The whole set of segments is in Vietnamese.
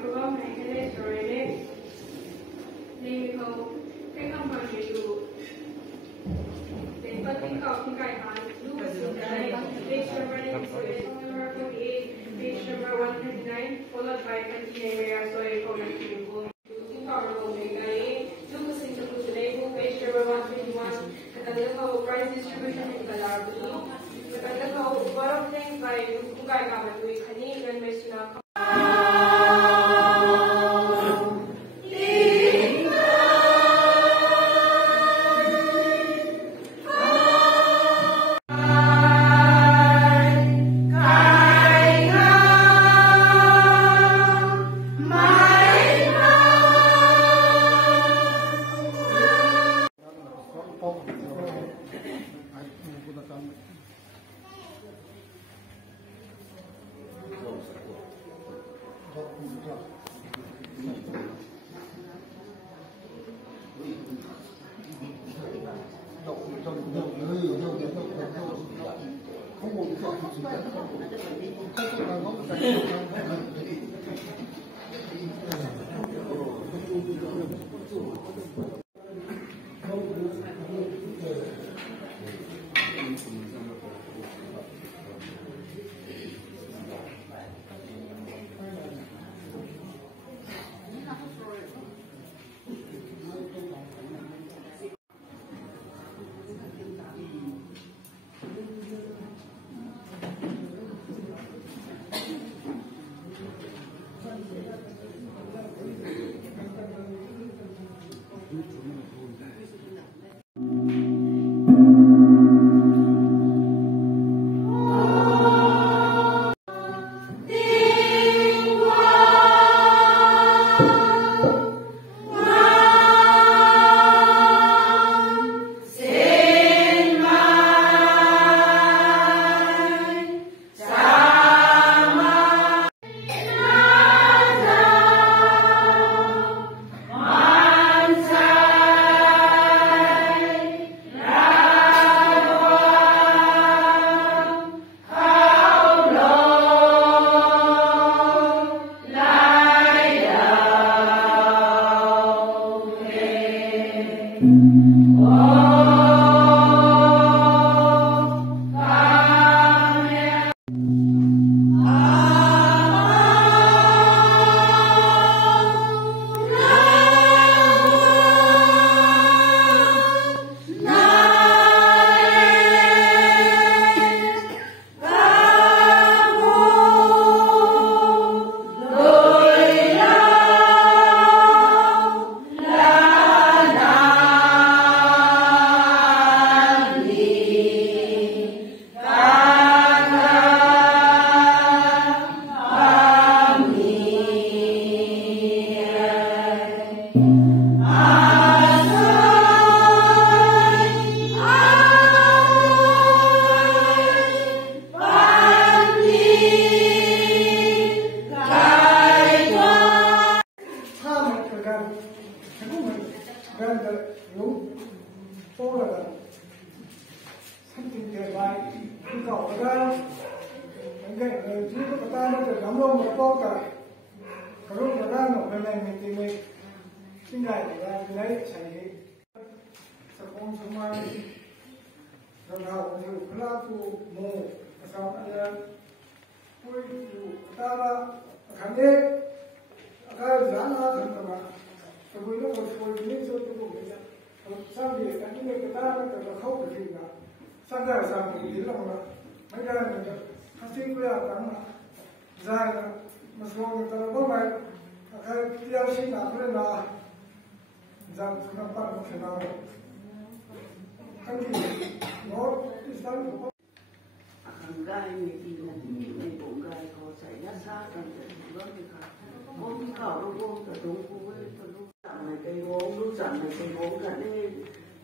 program này cái rồi đấy nên không cái công việc này đủ để bắt tin cầu tin cài hàng đủ sự đấy page number này sẽ number 48 page number 139 followed by continue area so you comment to tin cầu rồi cái đủ sự cho tôi đấy đủ page number 121 cái đó price distribution in color blue cái đó bottom link by đủ cài cả mà tôi khani gần mấy số nào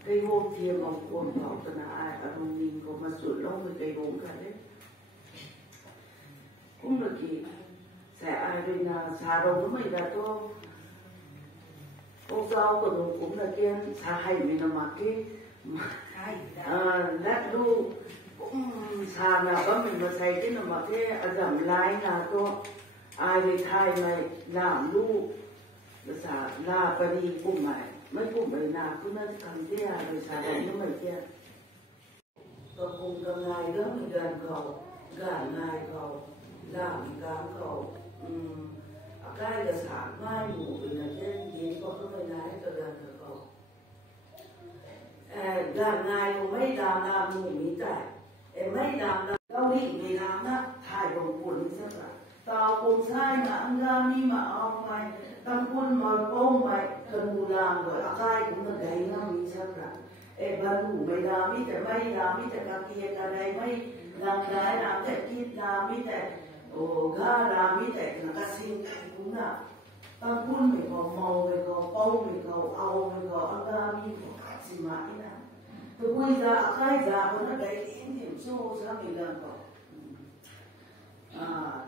cây gốm thiêng ông cuồng thọ cho ai ở trong mình có mà sụt lâu với cây gốm cả đấy cũng được chị sẽ ai bên xà đầu nó mày là cô dâu của tôi cũng là kia xà hành mình là mà cái lát đu cũng xà nào có mình mà xài cái nào mà cái giảm lái là tôi ai về thay mày làm lu sa la pari cũng mày na cũng nó cầm kia rồi sa đây nó mày kiaก็คงกำไรเรื่องการเขาการงานเขาล่ามการเขาใกล้จะสามง่ายหมู่เป็นอะไรเช่นยินก็เข้าไปได้ก็การเขาการงานเขาไม่ดำน้ำหมู่มีแต่ไม่ดำน้ำเราไม่ในน้ำนะถ่ายของคนนี่สักละตาคงใช่มาอันรามีมาเอาไปตั้งคนมาโป้งไปกันมูลามก็ใกล้ของมันได้น้ำมีสักละบรรลุไม่ดามิแต่ไม่ดามิแต่กะเกียกะไรไม่นำได้นำแต่คิดดามิแต่ก้าดามิแต่กะสิ่งคุณน่ะตั้งคุณไม่ก็เมาไม่ก็เป้าไม่ก็เอาไม่ก็อักามิก็สิมาอีน่ะตัวคุยจะใครจะคนนั้นได้อินทิมสู้สามีกันก็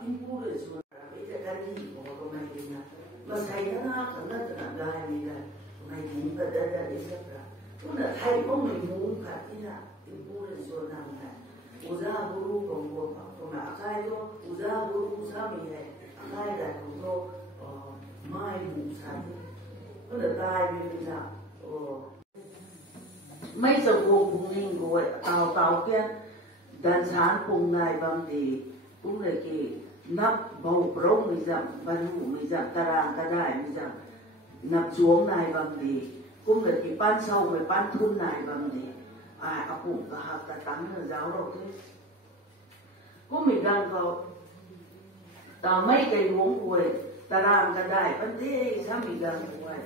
อินพูดเลยส่วนไม่แต่กันที่ผมก็ไม่ดีนะมาใส่หน้าขันนั่นขนาดได้ไม่ได้ไม่ดีก็ได้ได้สักครั้งทุกท่านไทยก็ไม่รู้ค่ะที่น่ะที่พูดในส่วนนั้นค่ะอุตสาหบุรุษของผมตรงนั้นใครก็อุตสาหบุรุษสามีเลยใครแต่ของเราไม่รู้ใช่ก็เลยตายไม่รู้จักไม่สมบูรณ์ปุ่งนิ่งกูเต่าแก่ดันชานปุ่งนายบางทีปุ่งเลยกี่นับเบาโปร่งไม่จำบรรลุไม่จำตารางก็ได้ไม่จำนับช่วงนายบางทีcũng là cái ban sau với ban thun này bằng gì cũng cả học cả tắm là giáo đâu thế cũng mình đang có tao mấy cây muỗng quầy ta làm cả đại vấn đề sao mình đang quầy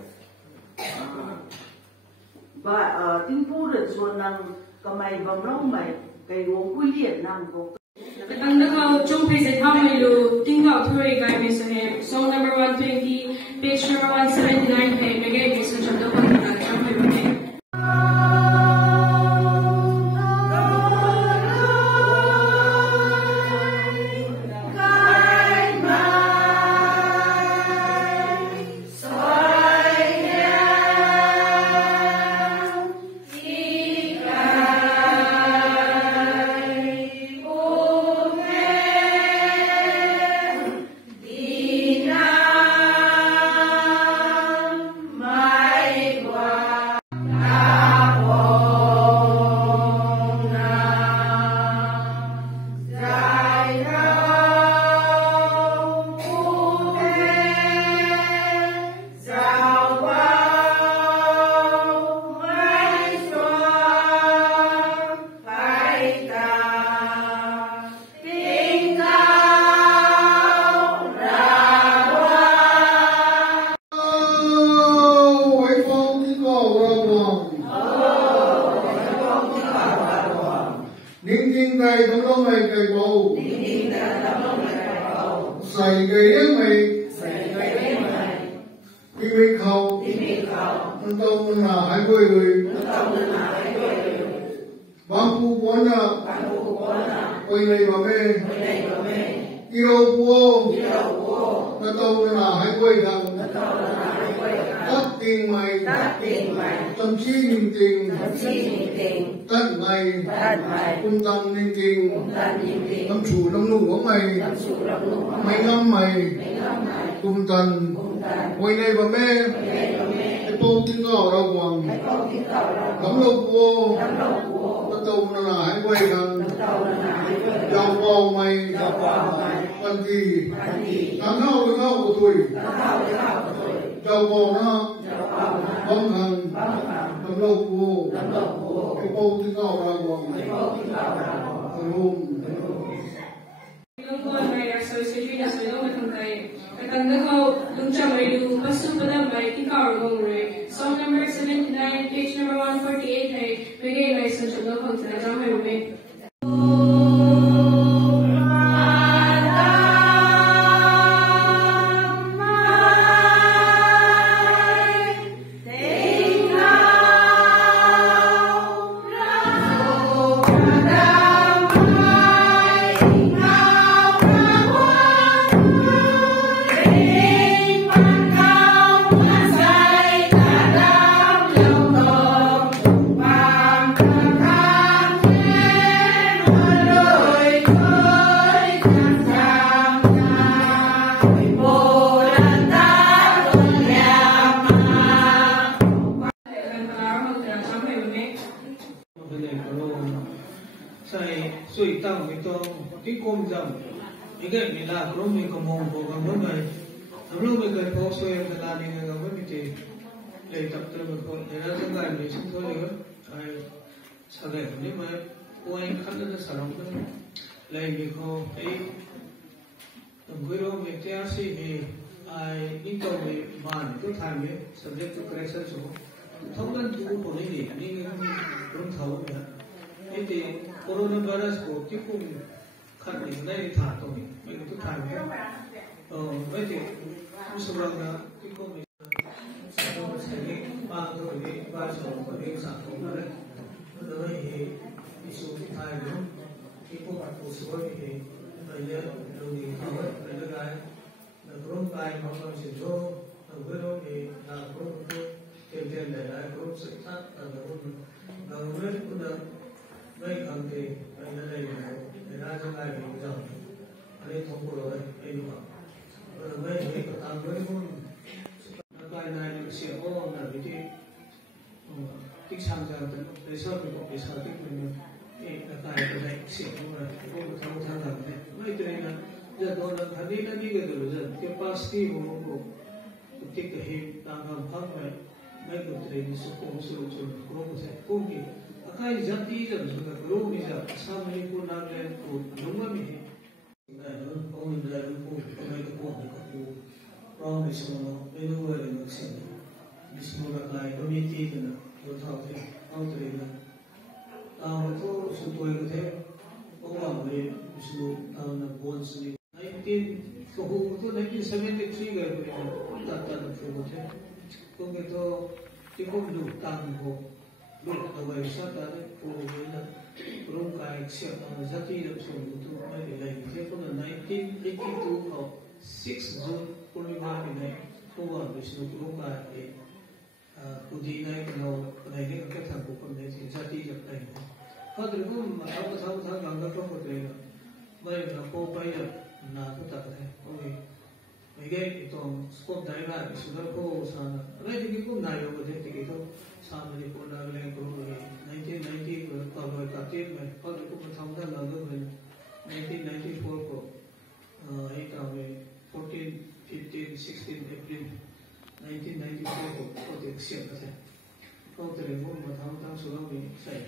và tiếng phu được xuân năng có mày vòng lông mày cây muỗng quy điện năng có Ang nakaw chung present hamalu tinggal thuri guy meso he song number 120 page number 179 he megay meso chapter 1 chung he cây trong đó mày cây bầu xài cây đến mày đi mày khâu anh tông là hai mươi người bám phu quán nhà quay này mà mê đi đâu vua nó tông là hai mươi thằng tắt tiền mày tâm trí niềm tình tắt mày cung tâm niềm tình tâm chủ lâm nụ của mày mày ngâm mày cung tần quay này và mê cái bông tiếng gạo đau quằn cắm lâu vô nó tông là hai mươi thằng dòng vào mày phần gì tháng khao với khao của tuổi dầu bò nó bông hằng đầm lâu vô cái bông tiếng gạo ra quần luôn yung buwan may association na sa ilong matangkay. Katanda ko, yung siya may lu, pasu pa na may ikaw rong rin. Song number 79, page number 148 ay bigay may sa siya na kung talagang may rin. Hãy subscribe cho kênh Ghiền Mì Gõ để không bỏ lỡ suy tăng cái to cái công dòng cái mình là cũng mình còn mong của con lúc này lúc mình cần có suy cái là đi người con mình thì để tập cho mình con để ra trong ngày mình sinh thôi nữa ai sau này nhưng mà cô anh khăn nó sản phẩm đó lấy mình có cái tầm cuối đó mình theo suy về ai những câu về mà tôi thay về subject to correction số thông tin thu của mình thì những cái cũng thấu nữa thì coronavirus của cái cùng khăn định đây thả tôi mình tôi thay về vậy thì không sao đâu cái con mình sẽ mang thôi cái vai trò của cái sản phẩm đó đấy đó thì số thay nữa cái cô bạn của số thì bây giờ đầu tiên thấu đấy bây giờ cái group bài mà con sẽ vô với đó thì là group tiền để lại group sự phát là group với cũng được với cần thì bây giờ đây để ra trong này mình dòng ở đây thông qua rồi đây đúng không với cái tăng với luôn cái này là sẽ có là cái tích sang ra để sau mình có cái sau tích mình cái này sẽ có tham gia này với cái này là giờ đó là thằng đi cái rồi giờ cái capacity của cái hệ tăng hơn phát này mấy cái này sẽ có sự chọn group sẽ cũng như cái giá trị là group này là sao mình cũng làm lên của đúng không mình này nó có mình là cũng có mấy cái cuộc này có wrong is wrong nên nó gọi là nó sẽ dismo là lại community thì nó rồi thao thì ao thì là tôi sự tôi có thể có bảo về sự là bốn sự 1973 rồi đặt phụ thế công nghệ to cái công đủ tăng hộ đủ ở vậy sao ta đấy phụ với là rung cái sẽ giá trị được số của tôi đây để lấy thế có là 1982 có 6 June Purnima này tôi bảo về số rung cái để cụ đi này cái này cái thằng của con này thì giá trị được này có thể cũng mà ông có thao bằng cái công việc này vậy là cô bây giờ là tôi tập thế ôi mấy cái tổng scope đại là cái số cô sang vậy thì cũng này rồi cái thì cái thôi sang thì cô đã lên cô rồi 1990 rồi có rồi cả tiết mà có thể cũng tham gia là rồi 1994 cô ấy cả về 14, 15, 16 April 1994 cô có thể xem cái thế có thể cũng mà tham gia số đó mình sẽ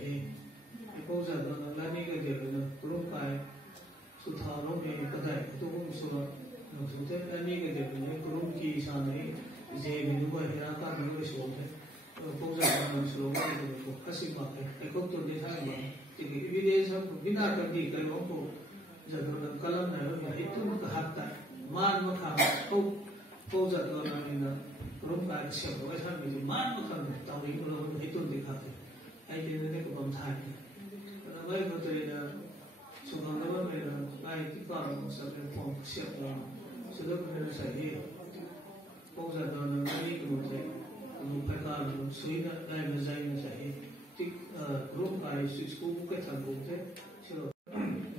cái cô giờ nó là những cái điều nó cũng phải sự thảo luận về cái này tôi cũng số nó chúng ta là những cái điều này cũng kỳ sau này về mình cũng phải ra các những số thế cô giờ nó số nó được các sinh hoạt cái công tuần đi thay mà thì cái video xong cũng biết là cái gì cái bóng của giờ nó là cái lần này nó phải hết tất cả hạt tại man mà khám không cô giờ nó là mình là cũng phải xem cái thằng mình man mà khám tao đi nó hết tuần đi khám hay thì nó cái còn thay vậy có thể là số lượng đó là ai cái còn sẽเป็นphòng xếp là số lượng nó sẽ đi bây giờ nó là đi cái một cái phải cả một suy là đây là dây nó sẽ tích group bài suy school cái thằng cũng thế chứ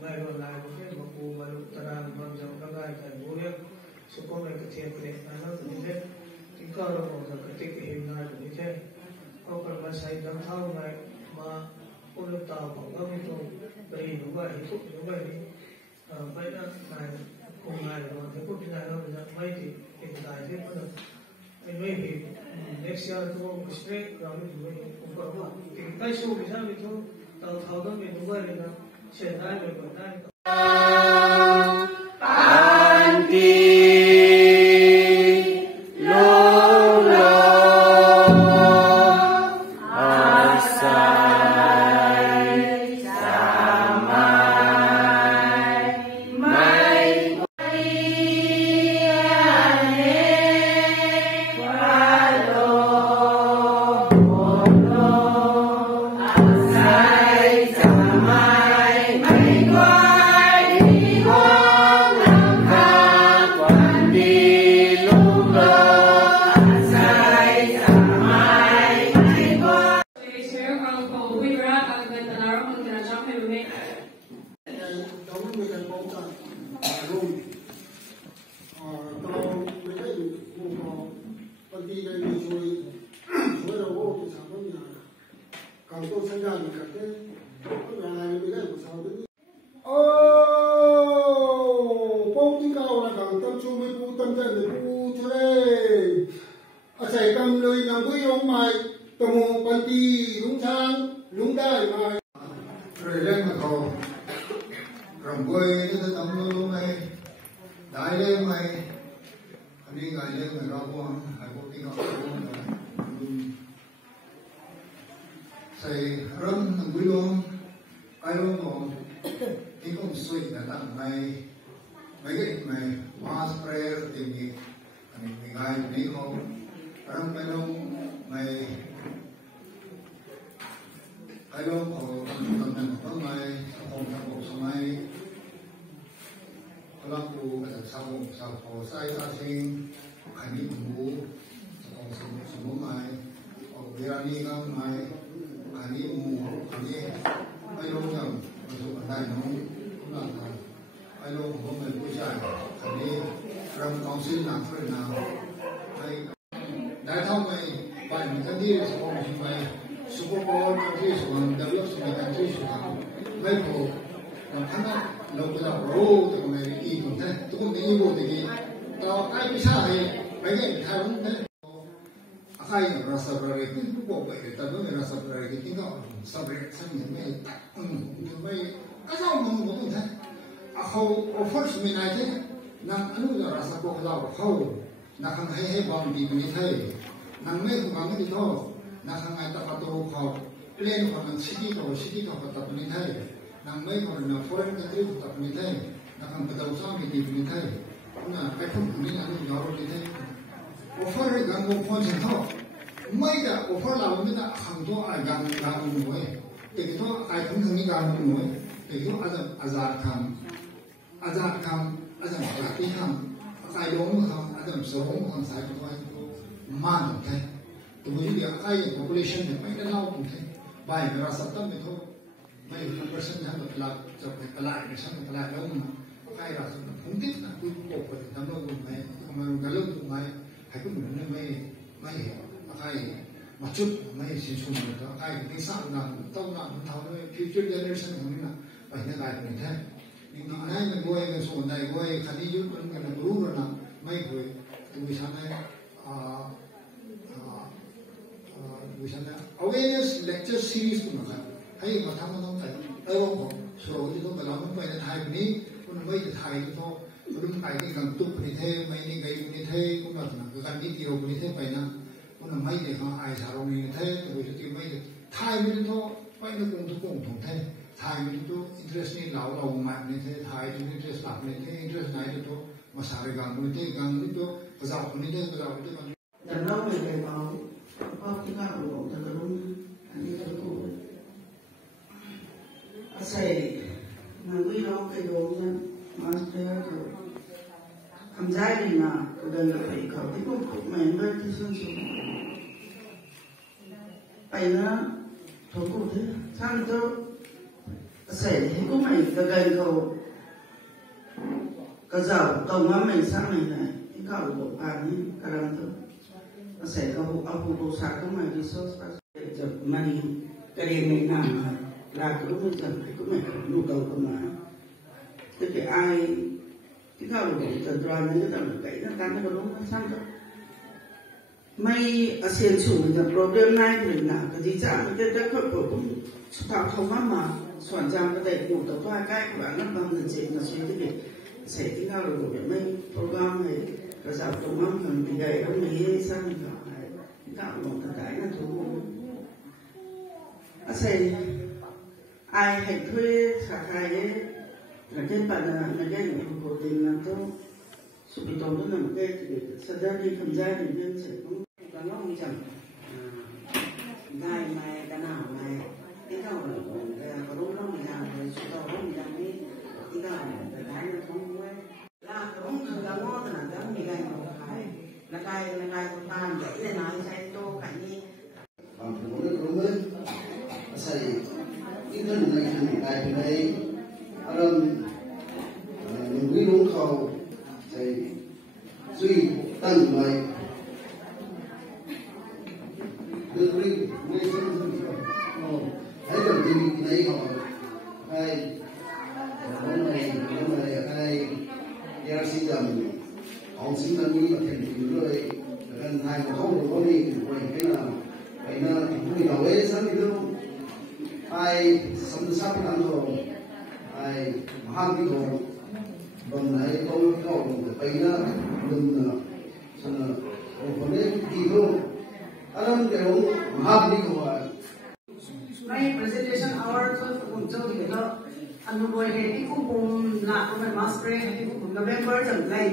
vậy còn lại có cái một bộ mà ta đang mang trong các cái bố liếc số con này cái thiệp này nó như thế cái cơ là một cái tích cái hình này như thế có cần phải xây đằng sau này mà ôn tập tàu của các cái thôi đây đúng vậy phúc đúng vậy vậy là này cùng ngày rồi thế phúc như này đâu bây giờ mấy thì hiện tại thế bây giờ mấy thì next year tôi có straight rồi thì cũng có thì cái số vì sao mình thôi tàu thầu đó mình đúng vậy là triển khai mình vẫn đang mày tụi mù bắn ti lúng sang lúng đai mày rồi lên mà cầu cầm quay cho tao tao luôn mày đại lên mày anh đi ngày lên mày ra quan hay có tiếng gọi luôn thầy râm thằng quý luôn ai luôn còn tiếng ông suy đã tặng mày mấy cái mày mass prayer tìm gì anh ngày đi không râm mày luôn mày ai luôn còn tầm tầm có mày không thằng bộ sao màyเราดูแต่ชาวโพไซซาซิงใครมีหมูสมุนไพรเวลานี้ก็ไม่อันนี้หมูอันนี้ไม่รู้จักผสมได้น้องคุณหลานไม่รู้ผมเป็นผู้ชายอันนี้รำกองสิ้นหนักเพื่อนนาวไม่ได้เท่าไหร่ไปเหมือนกันที่สมองใช่ไหมซุปเปอร์บอลที่สวนเดวิลส์ในการที่สวนไม่พอแต่ท่านนั้นเราก็จะรู้ตัวในอีกคนนั้นทุกคนในอีกคนที่ต่อใกล้พิชาเลยไปเห็นทางนั้นใครรักษาอะไรที่ผู้บอกไปแต่ไม่รักษาอะไรที่ก็สำเร็จสำเร็จไม่ไม่ก็เจ้ามึงบอกท่านเขาฟังสมัยไหนที่นั่งอนุญาตรักษาพวกเราเขานักขังให้บางดีมันไม่ใช่นั่งไม่ถูกบางไม่ดีเท่านักขังไงตะประตูเขาเล่นคนนั้นชี้ที่เขาตัดมันไม่ใช่นางไม่คนนั้นฟอร์เรนต์ที่ตัดไม่ได้นางเป็นดาวซ้ำไม่ดีไม่ได้น่ะไอ้พวกนี้นั่นยาวไม่ได้ออฟเฟอร์กันก็พอจะท่อไม่ได้ออฟเฟอร์เราไม่ได้ขังตัวไอ้การหน่วยแต่ตัวไอ้คนทางนี้การหน่วยแต่ตัวอาจารย์คำหลักที่คำไอ้ล้มคำอาจารย์สองคำสายตัวมันตรงไหนตัวนี้เดี๋ยวไอ้ population เนี่ยไม่ได้เล่าตรงไหนใบเวลาสัตว์ต้องไม่ท่อไม่100%นะแบบเราจะเป็นตลาดไม่ใช่ตลาดแล้วมันใครเราผมติดนะคุณบอกไปทำโลกไหมมันการเลิกถูกไหมใครก็เหมือนไม่ใครมาจุดไม่สิ้นสุดเลยใครที่สร้างงานต้องงานทำด้วย future generation ของนี่นะไปในการเป็นแท้ยิ่งอะไรมันด้วยกันส่วนใดด้วยคดียุทธ์มันกันรู้กันนะไม่เคยดูฉันไหมดูฉันนะ awareness lecture series คุณนะครับให้มาทำมันต้องแต่ว่าผมโชว์ที่ต้องไปเราไม่ไปในไทยวันนี้มันไม่จะไทยที่เขารุ่นไทยที่กำตุ้ปนิเทศไม่นี่ไงนิเทศก็มาถึงการที่เดียวนิเทศไปนะมันไม่ได้เขาไอ้สารนิเทศโดยที่ไม่ได้ไทยไม่ได้ท้อไปในกรุงทุกกรุงของไทยไทยไม่ได้ท้อ interest นี่เรามานิเทศไทย interest หลักนิเทศ interest ไหนที่ท้อมาสารการนิเทศการนิเทศภาษานิเทศภาษานิเทศแต่เราไม่ได้เอาเพราะที่เราบอกแต่ก็รู้อันนี้ก็รู้ใส่หนังวิโรจน์ก็โยงนั้นมาเจอก็ทำใจดีนะก็เดินไปเขาที่พวกเหมือนเมื่อที่สุดไปนะทุกคนที่ท่านก็ใส่ที่ก็ไม่ก็เดินเขาก็จะตรงนั้นไม่สร้างไม่ได้ที่เขาบอกอ่านนี่กำลังตัวใส่เขาเอาผู้สักก็ไม่ดีสุดจะไม่กระเด็นไม่นานlà cũng không cần phải cũng phải nhu cầu của nó thế thì ai cái nào là từ rồi những cái tầm cái nó tăng nó đúng nó sang đó mấy ASEAN chủ mình gặp problem này mình là cái gì chẳng cái đất nước của cũng tạo không mà soạn trang có thể đủ tập qua cái của bạn nó bằng được gì là suy cái việc sẽ cái nào là của mấy program này cái giáo dục nó cần bị gầy nó mới sang mình gặp này tạo một cái là thú ASEAN ai hành thuê xả khai đấy là trên bản là cái những của tình làm tốt sự bị tổn thương làm cái thì sau đó đi tham gia thì nhân sẽ cũng có ngóc như chẳng ngày mai cái nào này cái nào là có lúc nó mình làm rồi sau đó nó mình làm đi cái nào là cái nó không quen là cũng là ngon là cái mình làm là cái của ta vậy là nói sai tô cả đi đúng đấy sai cái này thành đại này mình quý luôn cầu thì duy tăng này được đi ngay thấy được gì đấy họ hay hôm nay hay gia sinh dầm họ sinh ra như là thành rồi gần hai mà không được có đi rồi cái nào sắp ăn rồi ai hàng cái đồ bằng này không có một cái đó đừng cho nên còn đấy thì thôi anh cái ông hàng cái đồ May presentation hour so kung so di ko ano boy he ko kung na ko mas pre he ko kung November jam lai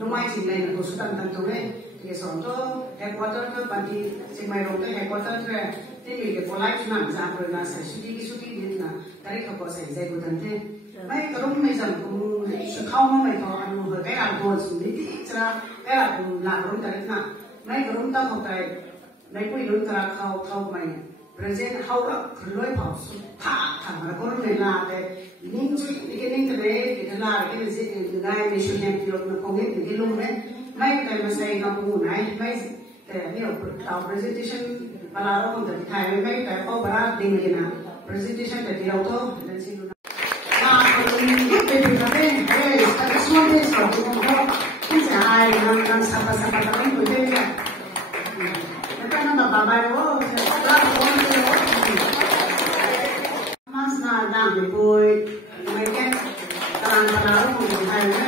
no mai sin lai na ko sutan tan to he ke so to headquarter to party sing mai ro te headquarter tre te ni ke polai na sa pro na sa suti din na tari ka ko sa sai ko tan te mai ka rom mai jam ko su khau ma mai ko anu ho cái an ko su ni ti tra cái là ko la rom tari na mai ka rom ta ko tai mai ko i ka khau mai present how up lối跑thả thẳng là có người là để những cái đấy cái là cái gì ngay mình sử dụng được nó không biết cái luôn đấy mấy cái mà xây nó cũng này mấy cái nhiều tạo presentation và là nó không thể thay mấy cái có bara định gì nào presentation để điều thôi nên xin lỗi còn những cái việc này cái số này số cũng có cái gì ai đang sắp cái người đây này cái nó bảo bài đó mas na dam di boy may ken tarang panalo kung hay na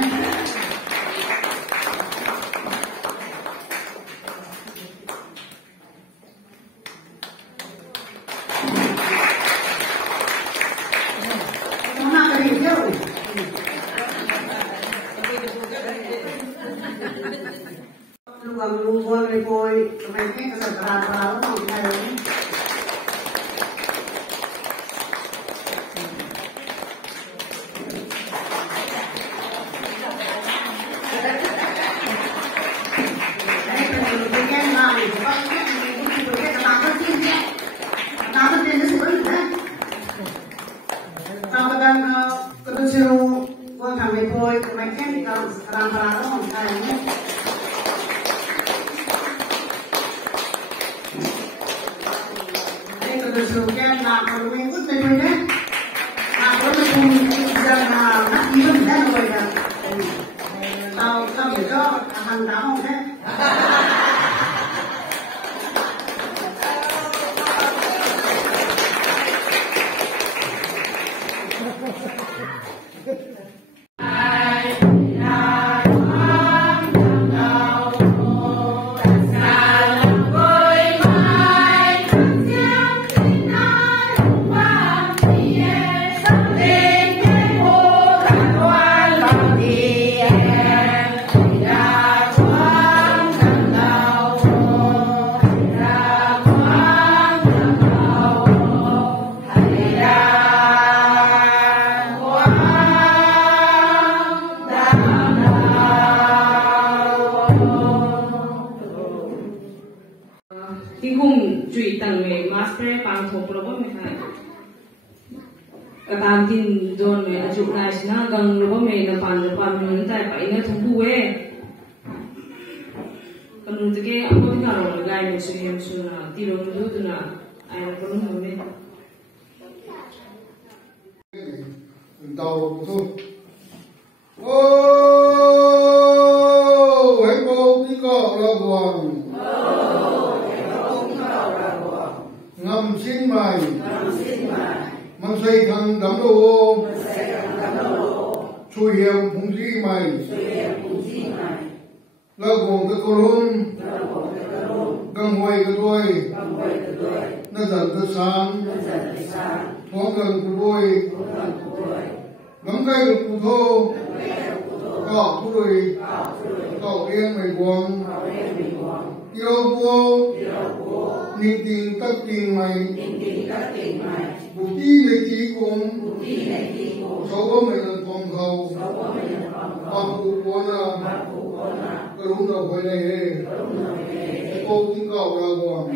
ito na kami ito lugang di boy may ken tarang panalo kung hay na tin don me aju na sina gang lo me na pan mun tai pa ina thung bu e kan te ke apo ka ro ga me su yem su na ti ro du du na ai na ko no me tàu thôi ô hãy bầu đi cọ là buồn ngầm xin mày mang xây thằng đấm đồ chui hiểm phùng gì mày là buồn cái cô luôn găng hoài cái đuôi nó dần cái sáng thoáng gần cái đuôi nắm cây được cụ thô cọ thui cọ yên mày buông yêu vua ninh tình tất tình mày bù ti này chỉ cùng sáu bố mày là phòng khẩu hoặc cụ quân là cái đúng đầu hồi này cô tiếng cậu là buồn